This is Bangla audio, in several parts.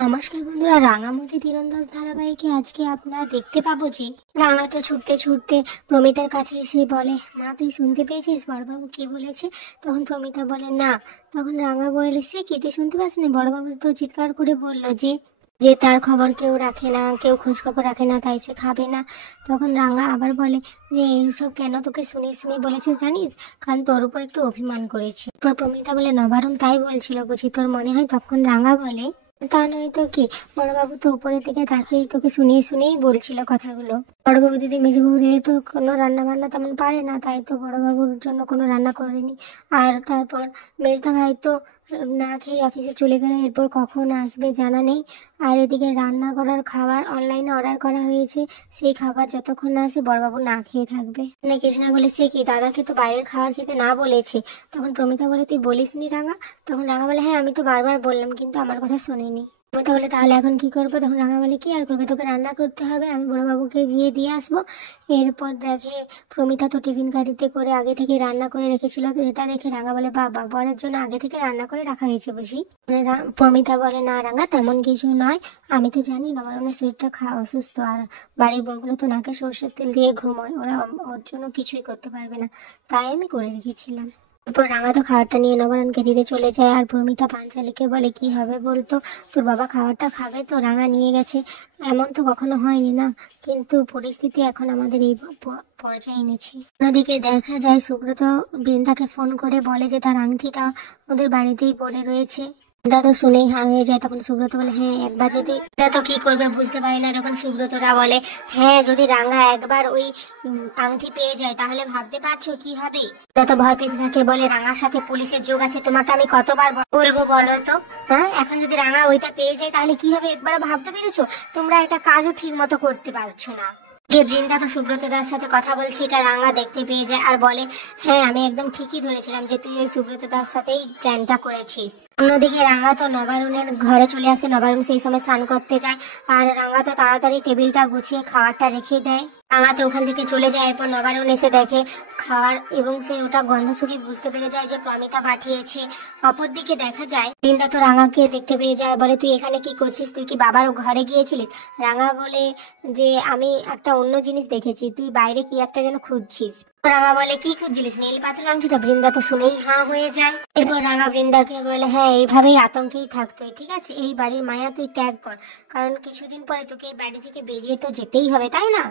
নমস্কার বন্ধুরা, রাঙামতি তীরন্দাজ ধারাবাহিকে আজকে আপনারা দেখতে পাবো যে রাঙা তো ছুটতে ছুটতে প্রমিতার কাছে এসে বলে, মা তুই শুনতে পেয়েছিস বড়বাবু কি বলেছে? তখন প্রমিতা বলে না। তখন রাঙা বলে, সে কি তুই শুনতে পাস না? বড়বাবু তো চিৎকার করে বললো যে যে তার খবর কেউ রাখে না, কেউ খোঁজ খবর রাখে না, তাই সে খাবে না। তখন রাঙা আবার বলে যে এইসব কেন তোকে শুনিয়ে শুনিয়ে বলেছে জানিস? কারণ তোর উপর একটু অভিমান করেছে। প্রমিতা বলে নবারুণ তাই বলছিল বুঝি তোর মনে হয়? তখন রাঙা বলে তা নয় তো কি, বড়বাবু তো উপরের দিকে তাকিয়ে তোকে শুনিয়ে শুনিয়েই বলছিল কথাগুলো। বড়বাবু দিদি মেজবাবু দিদি তো কোনো রান্না বান্না তেমন পারে না, তাই তো বড়বাবুর জন্য কোনো রান্না করেনি। আর তারপর মেজদা ভাই তো না খেয়ে অফিসে চলে গেল, এরপর কখন আসবে জানা নেই। আর এদিকে রান্না করার খাবার অনলাইনে অর্ডার করা হয়েছে, সেই খাবার যতক্ষণ না আসে বড়বাবু না খেয়ে থাকবে। মানে কৃষ্ণা বলে, সে কি, দাদাকে তো বাইরের খাবার খেতে না বলেছে। তখন প্রমিতা বলে, তুই বলিসনি রাঙা? তখন রাঙা বলে, হ্যাঁ আমি তো বারবার বললাম কিন্তু আমার কথা শোনেনি। প্রমিতা বলে, তাহলে এখন কি করবো? তখন রাঙা বলে, কি আর করবে, তোকে রান্না করতে হবে, আমি বড়বাবুকে গিয়ে দিয়ে আসবো। এরপর দেখে প্রমিতা তো টিফিন গাড়িতে করে আগে থেকে রান্না করে রেখেছিল। তো এটা দেখে রাঙা বলে, বাবা বরের জন্য আগে থেকে রান্না করে রাখা হয়েছে বুঝি? মানে প্রমিতা বলে, না রাঙা তেমন কিছু নয়, আমি তো জানি নবারুণের শরীরটা অসুস্থ, আর বাড়ির বউগুলো তো নাকে সর্ষের তেল দিয়ে ঘুমোয়, ওরা ওর জন্য কিছুই করতে পারবে না, তাই আমি করে রেখেছিলাম। এরপর রাঙা তো খাবারটা নিয়ে নবারুণকে দিতে চলে যায়, আর প্রমিতা পাঞ্চালীকে বলে, কি হবে বলতো, তোর বাবা খাবারটা খাবে তো? রাঙা নিয়ে গেছে, এমন তো কখনো হয়নি না, কিন্তু পরিস্থিতি এখন আমাদের এই পর্যায়ে এনেছে। অন্যদিকে দেখা যায় সুব্রত বৃন্দাকে ফোন করে বলে যে তার আংটিটা ওদের বাড়িতেই পড়ে রয়েছে। বৃন্দা তো শুনেই হাঁ হয়ে যায়। তখন সুব্রত বলে, হ্যাঁ একবার যদি, বৃন্দা তো কি করবে বুঝতে পারি না। তখন সুব্রতদা বলে, হ্যাঁ যদি রাঙা একবার ওই আংটি পেয়ে যায় তাহলে ভাবতে পারছো কি হবে? বৃন্দা তো ভয় পেতে থাকে, বলে রাঙার সাথে পুলিশের যোগ আছে, তোমাকে আমি কতবার বলবো বলো তো? হ্যাঁ এখন যদি রাঙা ওইটা পেয়ে যায় তাহলে কি হবে একবারও ভাবতে পেরেছো? তোমরা একটা কাজও ঠিক মতো করতে পারছো না। গিয়ে বৃন্দা তো সুব্রত দার সাথে কথা বলছে, এটা রাঙা দেখতে পেয়ে যায় আর বলে, হ্যাঁ আমি একদম ঠিকই ধরেছিলাম যে তুই ওই সুব্রত দার সাথেই প্ল্যানটা করেছিস। অন্যদিকে রাঙা তো নবারুণের ঘরে চলে আসে, নবারুণ সেই সময় স্নান করতে যায়, আর রাঙা তো তাড়াতাড়ি টেবিলটা গুছিয়ে খাবারটা রেখে দেয়। রাঙা তো ওখান থেকে চলে যায়। এরপর নবারুণ এসে দেখে খাবার, এবং সে ওটা গন্ধ শুকে বুঝতে পেরে যায় যে প্রমিতা পাঠিয়েছে। অপরদিকে দেখা যায় বৃন্দা তো রাঙাকে দেখতে পেয়ে যায়, বলে তুই এখানে কি করছিস, তুই কি বাবার ঘরে গিয়েছিলিস? রাঙা বলে যে আমি একটা অন্য জিনিস দেখেছি, তুই বাইরে কি একটা যেন খুঁজছিস। রাঙা বলে, কি খুঁজছিলিস? নীল পাথর আংটিটা? বৃন্দা তো শুনেই হাঁ হয়ে যায়। এরপর রাঙা বৃন্দাকে বলে, হ্যাঁ এইভাবেই আতঙ্কেই থাকতো, ঠিক আছে এই বাড়ির মায়া তুই ত্যাগ কর, কারণ কিছুদিন পরে তোকে এই বাড়ি থেকে বেরিয়ে তো যেতেই হবে, তাই না?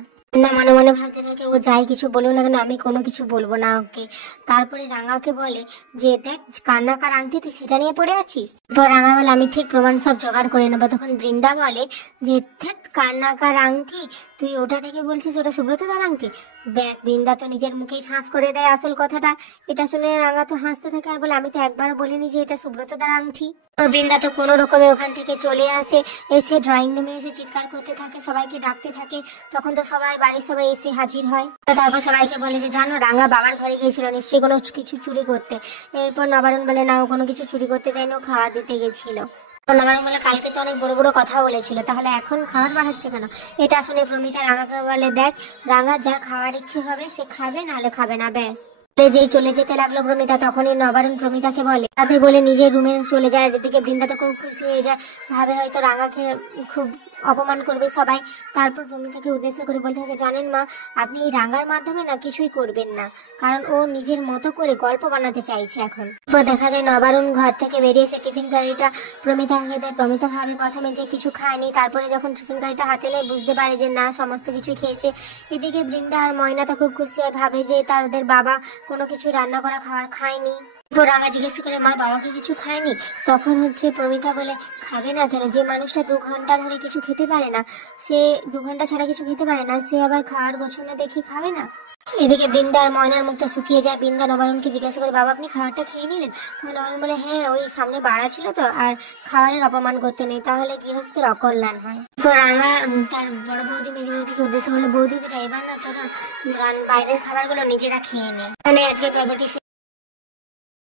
না মনে মনে ভাবতে থাকে, ও যাই কিছু বলুক না কেন আমি কোনো কিছু বলবো না ওকে। তারপরে রাঙাকে বলে যে দেখ কান্নাকার আংটি তুই সেটা নিয়ে পড়ে আছিস। এরপর রাঙা বলে, আমি ঠিক প্রমাণ সব জোগাড় করে নেবো। তখন বৃন্দা বলে যে দেখ কান্নাকার আংটি, তুই ওটা থেকে বলছিস ওটা সুব্রত দার আংটি? ব্যাস, বৃন্দা তো নিজের মুখেই ফাঁস করে দেয় আসল কথাটা। এটা শুনে রাঙা তো হাসতে থাকে আর বলে, আমি তো একবারও বলিনি যে এটা সুব্রত দার আংটি। আর বৃন্দা তো কোনো রকমে ওখান থেকে চলে আসে, এসে ড্রয়িং রুমে এসে চিৎকার করতে থাকে, সবাইকে ডাকতে থাকে। তখন তো সবাই বাড়ির সবাই এসে হাজির হয়। তারপর সবাইকে বলে যে জানো রাঙা বাবার ঘরে গিয়েছিল, নিশ্চয়ই কোনো কিছু চুরি করতে। এরপর নবারুণ বলে, না ও কোনো কিছু চুরি করতে যায়নি, ও খাওয়া দিতে গেছিল। নবারুণ বলে, কালকে তো অনেক বড় বড় কথা বলেছিল, তাহলে এখন খাবার বানাচ্ছে কেন? এটা শুনে প্রমিতা রাঙাকে বলে, দেখ রাঙা যার খাওয়ার ইচ্ছে হবে সে খাবে, নাহলে খাবে না, ব্যাস। যেই চলে যেতে লাগলো প্রমিতা, তখনই নবারুণ প্রমিতাকে বলে, তাতে বলে নিজের রুমে চলে যায়। এদিকে বৃন্দা তো খুব খুশি হয়ে যায়, ভাবে হয়তো রাঙাকে খুব অপমান করবে সবাই। তারপর প্রমিতাকে উদ্দেশ্য করে বলতে থাকে, জানেন মা আপনি এই রাঙার মাধ্যমে না কিছুই করবেন না, কারণ ও নিজের মতো করে গল্প বানাতে চাইছে এখন। তো দেখা যায় নবারুণ ঘর থেকে বেরিয়ে এসে টিফিন গাড়িটা প্রমিতাকে দেয়। প্রমিতা ভাবে প্রথমে যে কিছু খায়নি, তারপরে যখন টিফিন গাড়িটা হাতে নেয় বুঝতে পারে যে না সমস্ত কিছুই খেয়েছে। এদিকে বৃন্দা আর ময়না তো খুব খুশি হয়, ভাবে যে তাদের বাবা কোনো কিছু রান্না করা খাবার খায়নি। এরপর রাঙা জিজ্ঞেস করে, মা বাবাকে কিছু খায়নি? তখন প্রমিতা বলে, খাবে না কেন, যে মানুষটা 2 ঘন্টা ধরে কিছু খেতে পারে না, সে 2 ঘন্টা ছাড়া কিছু খেতে পারে না, সে আবার খাওয়ার গোছনা দেখে খাবে না? এদিকে বৃন্দা আর ময়নার মুখটা শুকিয়ে যায়। বৃন্দা নবারুণকে জিজ্ঞাসা করে, বাবা আপনি খাবারটা খেয়ে নিলেন? তখন নবারুণ বলে, হ্যাঁ ওই সামনে বাড়া ছিল তো, আর খাবারের অপমান করতে নেই, তাহলে গৃহস্থের অকল্যাণ হয়। তো রাঙা তার বড় বৌদি মেজ বৌদিকে উদ্দেশ্য হলো, বৌদিদিরা এবার না তোরা বাইরের খাবারগুলো নিজেরা খেয়ে নে। মানে আজকের পর্বটি